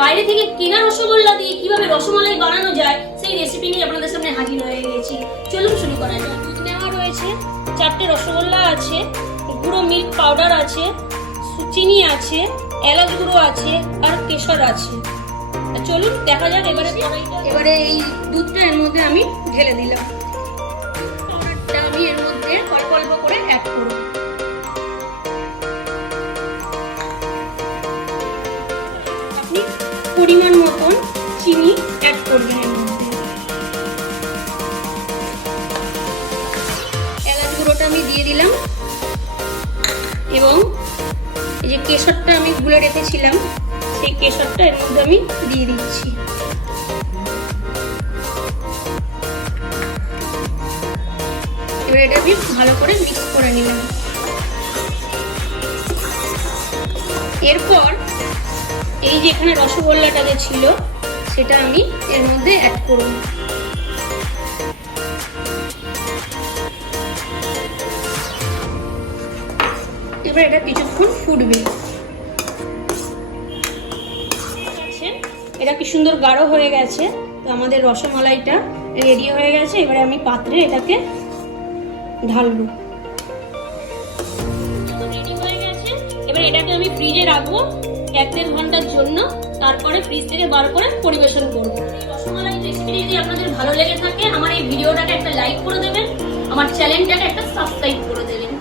বাইরে থেকে কেনা রসগোল্লা দিয়ে কিভাবে রসমালাই বানানো যায় সেই রেসিপি নিয়ে আপনাদের সামনে হাজির হয়ে গেছি। চলুন শুরু করা যাক। দুধ নেওয়া রয়েছে, 4টে রসগোল্লা আছে, গুঁড়ো মিল্ক পাউডার আছে, চিনি আছে, এলাচ গুঁড়ো আছে আর কেশর আছে। চলুন দেখা যাক। এবারে এই দুধটা এর মধ্যে আমি ঢেলে দিলাম। পাউডারটা আমি এর মধ্যে অল্প অল্প করে অ্যাড করব। আপনি পরিমাণ মতন চিনি অ্যাড করবেন এর মধ্যে। এলাচ গুঁড়োটা আমি দিয়ে দিলাম এবং এই যে কেশরটা আমি গুলে রেখেছিলাম সেই কেশরটা এর মধ্যে আমি দিয়ে দিচ্ছি। এবার এটা আমি ভালো করে মিক্স করে নিলাম। এরপর এই যে এখানে রসগোল্লাটা যে ছিল সেটা আমি এর মধ্যে অ্যাড করব। এবার এটা কিছুক্ষণ ফুটবে। এটা কি সুন্দর গাঢ় হয়ে গেছে। তো আমাদের রসমালাইটা রেডি হয়ে গেছে। এবারে আমি পাত্রে এটাকে ঢালবো। রেডি হয়ে গেছে। এবার এটাকে আমি ফ্রিজে রাখবো 1-1.5 ঘন্টার জন্য। তারপরে ফ্রিজ থেকে বার করে পরিবেশন করব। রসমালাই রেসিপি যদি আপনাদের ভালো লেগে থাকে আমার এই ভিডিওটাকে একটা লাইক করে দেবেন, আমার চ্যানেলটাকে একটা সাবস্ক্রাইব করে দেবেন।